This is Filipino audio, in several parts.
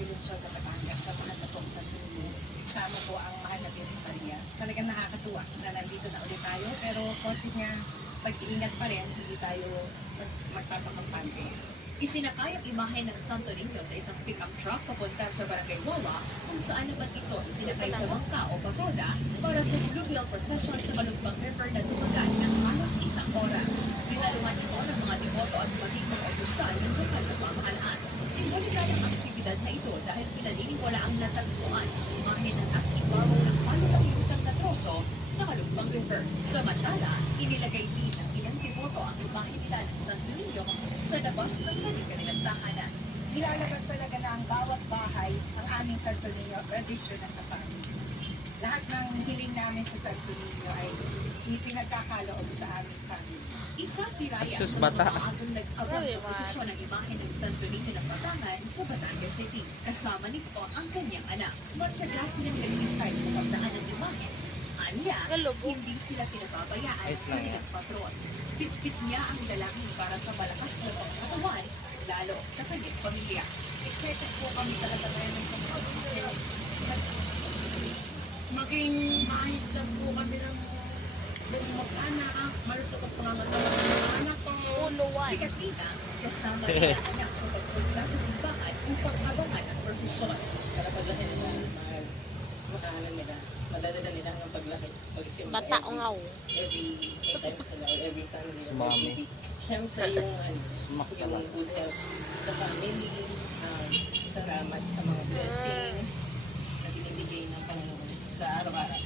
dahil lungsod na Batangas sa mahal na pong San Lulo. Kasama po ang mahal na Birhentalya. Talagang nakakatuwa na nandito na ulit tayo, pero konti nga pag-iingat pa rin, hindi tayo magpapakampante. Isinakay ang imahe ng Santo Niño sa isang pick-up truck papunta sa Barangay Wawa kung saan naman ito isinakay sa bangka o pagoda para sa fluvial procession sa Malugbang River na tumagal ng halos 1 oras. Dinaluhan ito ng mga devoto at maging mga opisyal ng lokal na pamahalaan. Simbolika ng aktibidad na ito dahil pinaniniwala ang natagpuan ang imahe ng nasa ibabaw ng palulakihutang na troso sa Malugbang River. Samantala, inilagay din ng ilang devoto ang imahe nila ng Santo Niño sa labas ng kanilang tahanan. Nilalabas talaga na ang bawat bahay ang aming Santo Niño tradisyon na sa pamilya. Lahat ng hiling namin sa Santo Niño ay ipinagkakaloob sa aming pamilya. Isa si Raya sa mga maagong nag-abang sa posisyon ng imahe ng Santo Niño ng Batangas sa Batangas City. Kasama nito ang kanyang anak. Matyaga silang naghihintay sa pagdaan ng imahe. Anya, hindi sila pinababayaan ng kanilang patron. Pitpit niya ang lalaki para sa malakas na pangkatawan, lalo sa kanyang pamilya. Excited po kami talaga tayo ng pagkakas. Maging maayos lang po kami ng mag-anak, malusot at pangangatawa ng mga anak ko. Si Katina, kasama niya anak sa pagpunta sa simbahan upang abangan ang prosesyon. Para paglaki nila, makahalan nila. Madadala nila ang paglaki. Pag-isimba. Bataongaw. Every time sila, or every Sunday. Siyempre yung good health sa family, salamat sa mga blessings na binibigay ng Panginoon sa araw-araw.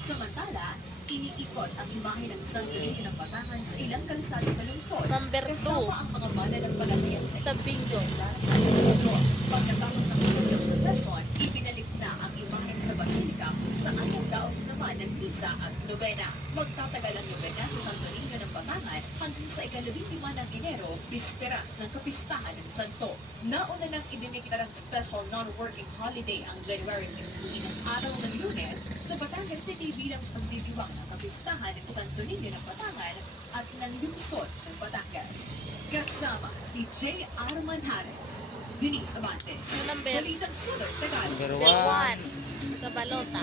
Samantala, iniikot ang imahe ng Santo Niño ng Batangas sa ilang kalsada sa lungsod. Number 2. Kasama ang mga mananampalataya Sa bingo. sa Lulo. Pagkatapos ng fluvial procession, ibinalik na ang imahe sa Basilika kung saan nagdaos naman ng misa at nobena. Magtatagal ang nobena sa Santo Niño ng Batangas hanggang sa ika-15 ng Enero, bisperas ng kapistahan ng Santo. Nauna nang idineklarang special non-working holiday ang January 15 ng araw ng Lunes sa Batangas City bilang pagdidiwang ng kapistahan ng Santo Niño ng Batangas at ng lungsod ng Batangas. Kasama si J. Arman Harris, Denise Abante, Number Balitang Sulot, Tagalog. Number 1. Sa balota.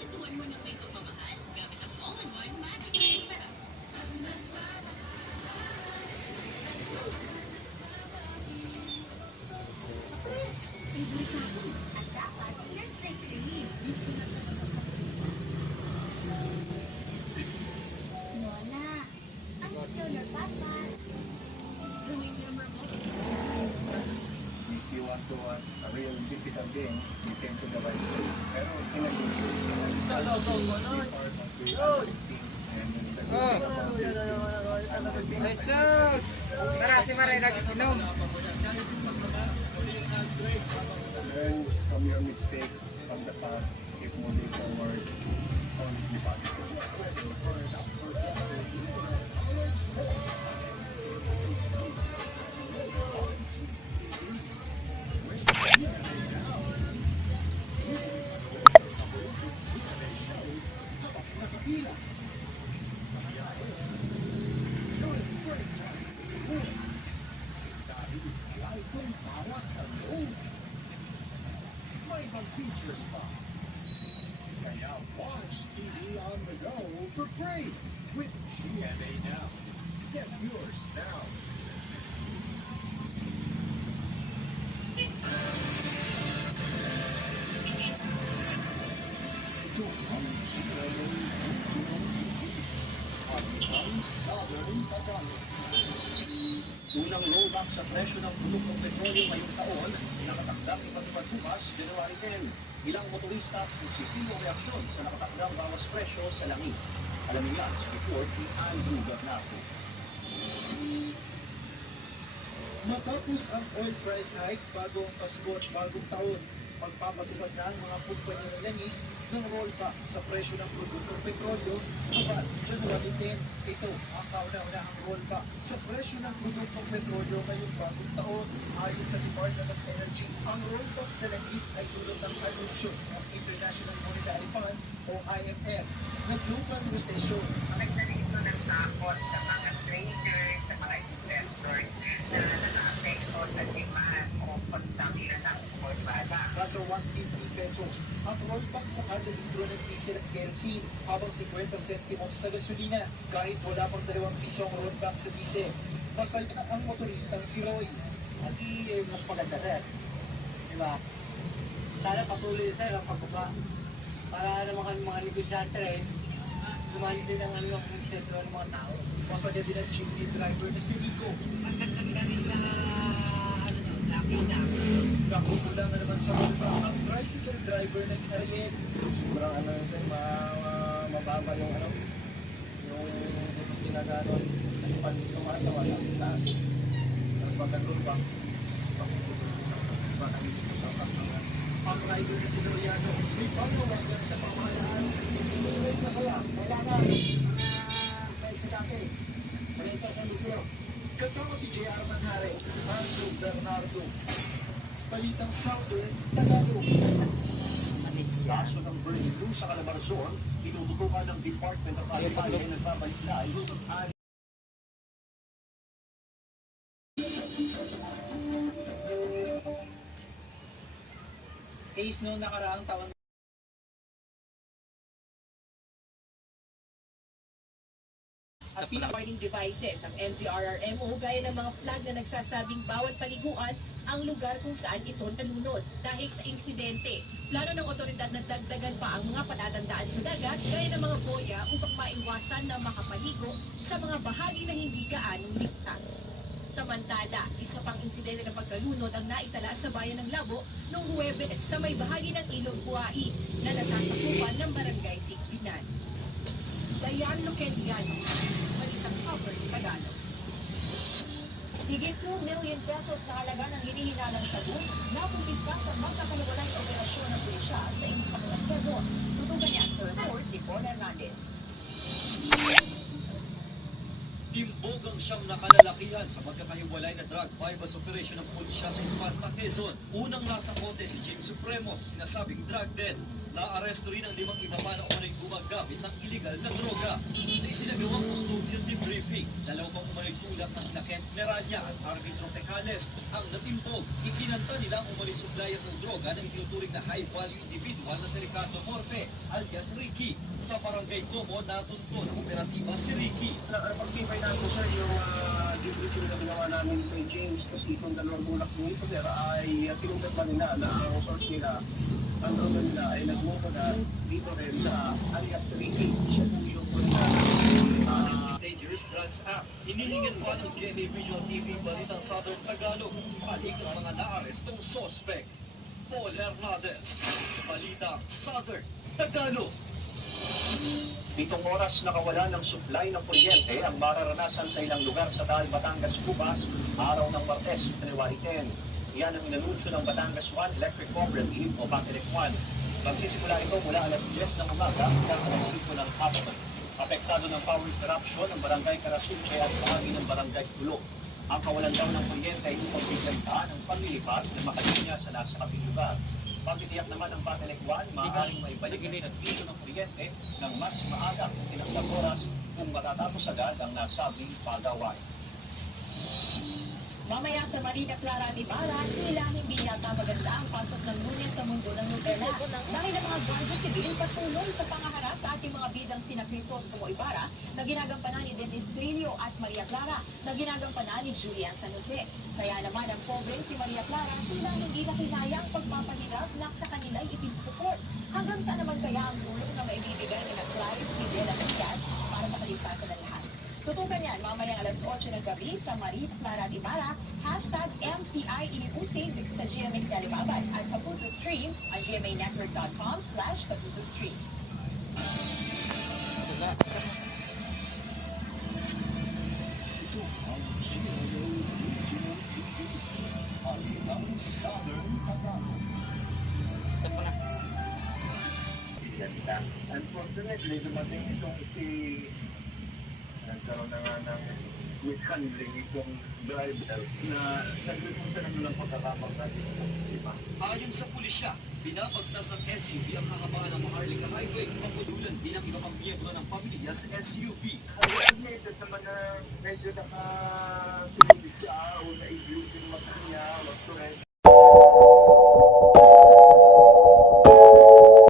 Ituan mo ng may pagmamahal gamit ang all-in-one madaling sarap. At dapat Renzlie cream. Lola, ang stroller papa. Gawin niyo remote. If you want to want a real digital game, you came to the right place. Pero Ay sus! Tara si Mare nag-inom. learn from your mistakes from the past, keep moving forward, always be positive. May mag-features pa. Kaya watch TV on the go for free with GMA Now. Get yours now. Ito ang GMA Regional TV. Ang Southern Tagalog. Unang rollback sa presyo ng produktong petrolyo ngayong taon, nakatakdang ipatupad bukas, January 10. Ilang motorista at positibong reaksyon sa nakatakdang bawas presyo sa langis. Alam niyo yan sa report ni Andrew Nato. Matapos ang oil price hike bagong Pasko at bagong taon, magpapatupad na ang mga kumpanya ng langis ng rollback sa presyo ng produktong petrolyo bukas, January din. Ito ang kauna-unahang rollback sa presyo ng produktong petrolyo ngayong bagong taon. Ayon sa Department of Energy, ang rollback sa langis ay tulot ng anunsyo ng International Monetary Fund o IMF na global recession. Nagtanim ito ng takot sa mga traders, sa mga investors na naka-apekto sa demand o consumption ng oil. Nasa 150 pesos ang rollback sa kada litro ng diesel at kerosene habang 50 sentimos sa gasolina. Kahit wala pang 2 piso ang rollback sa diesel, masaya ang motoristang si Roy. Hindi mas maganda rin. Diba? Sana patuloy sa ang pagbuka para naman ang mga negosyante rin gumani din ang ano ng sentro ng mga tao. Masaya din ang jeepney driver na si Rico. Magkakanda rin na nakita. Nakukulang na naman sa rollback ang tricycle driver na si Ariel. Sobrang ano yun sir, mababa yung ano, yung ginaganon. Kasi pag tumaas na wala, taas. Tapos pagka-roll back, Ang rider na si Loriano may panawagan sa pamahalaan. Hindi masaya. Kailangan maiksidake. Malita sa libro. Kasama si J.R. Manjares, Andrew Bernardo. Balitang Southern Tagalog. Kaso ng bird flu sa Calabarzon, tinututukan ng Department of Agriculture ay nagbabaliklay ang Case noong nakaraang taon. At warning devices ang NDRRMO gaya ng mga flag na nagsasabing bawal paliguan ang lugar kung saan ito nalunod. Dahil sa insidente, plano ng otoridad na dagdagan pa ang mga palatandaan sa dagat gaya ng mga boya upang maiwasan na makapaligo sa mga bahagi na hindi gaanong ligtas. Samantala, isa pang insidente ng pagkalunod ang naitala sa bayan ng Labo noong Huwebes sa may bahagi ng Ilog Buai na nasasakupan ng barangay Tigbinan. Dayan Luceniano, Balitang Soccer, Tagalog. Higit 2 million pesos na halaga ng hinihinalang sabon na kumpiska sa magkakalawalang operasyon ng pulisya sa Infangan Quezon. Tutugan niya sa report ni Paul Hernandez. Timbog ang siyang nakalalakihan sa magkakahiwalay na drug bypass operation ng pulisya sa Infanta, Quezon. Unang nasa kote si James Supremo sa sinasabing drug den. Naaresto rin ang 5 iba pa na umanay gumagamit ng iligal na droga. Sa isinagawang custodial debriefing, 2 pang umanay tulak na sina Kent Meranya at Arbitro Tecales ang natimbog. Ikinanta nila ang umanay supplier ng droga na itinuturing na high-value individual na si Ricardo Morfe alias Ricky. Sa barangay Como, natuntun ang operatiba si Ricky. Pagtibay natin sir, yung debriefing na ginawa namin kay James, kasi itong 2 bulak nito sir, ay tinundan pa nila na ang source nila, ang droga nila ay nagmuto na dito rin sa alias Ricky. Siya po yung Dangerous Drugs Act. Hinihingan pa ng GMA Visual TV Balitang Southern Tagalog. Balik ang mga naarestong sospek. Paul Hernandez, Balitang Southern Tagalog. 7 oras nakawala ng supply ng kuryente ang mararanasan sa ilang lugar sa Taal, Batangas bukas, araw ng Martes, February 10. Yan ang inanunsyo ng Batangas 1 Electric Cooperative o Batangas 1. Magsisimula ito mula alas 10 ng umaga hanggang alas 5 ng hapon. Apektado ng power interruption ng Barangay Karasuche at bahagi ng Barangay Tulo. Ang kawalan daw ng kuryente ay upang bigyan ng panlilipas na makalinya sa nasa kaping lugar. Pagtitiyak naman ng Batangas 1, maaaring maibalik ang servisyo ng kuryente ng mas maaga kung ilang oras kung matatapos agad ang nasabing pagawain. Mamaya sa Marina Clara ni Bara, tila hindi yata maganda ang pasok ng Lunes sa mundo ng Nutella. Dahil ang mga Guardia Civil patuloy sa pangaharap sa ating mga bidang sina Crisostomo Ibarra na ginagampanan ni Dennis Trillo at Maria Clara na ginagampanan ni Julian San Jose. Kaya naman ang pobreng si Maria Clara tila hindi nakilaya ang pagpapahirap na sa kanila'y ipinupukot. Hanggang saan naman kaya ang tulong na maibibigay ni Clarice Fidel at Diaz para sa kaligtasan ng lahat? Tutukan yan mamayang alas 8 ng gabi sa Marina Clara at Ibarra, #MCI Iniusig sa GMA Telebabad at Kapuso Stream at gmanetwork.com/Kapuso Stream. Ito ang GMA Regional TV, Balitang Southern Tagalog. Stop mo na. Unfortunately, dumating itong si nagkaroon na nga ng mishandling itong driver na nagpunta na ng pagkakapagka dito sa lipa. Ayon sa pulisya, pinapagtas ng SUV ang kakabaan ng Maharlika Highway, mapudulan din ang iba pang miyembro ng pamilya sa SUV. Admitted naman na medyo nakatulog siya o na-iglute yung mata niya, mag-turret.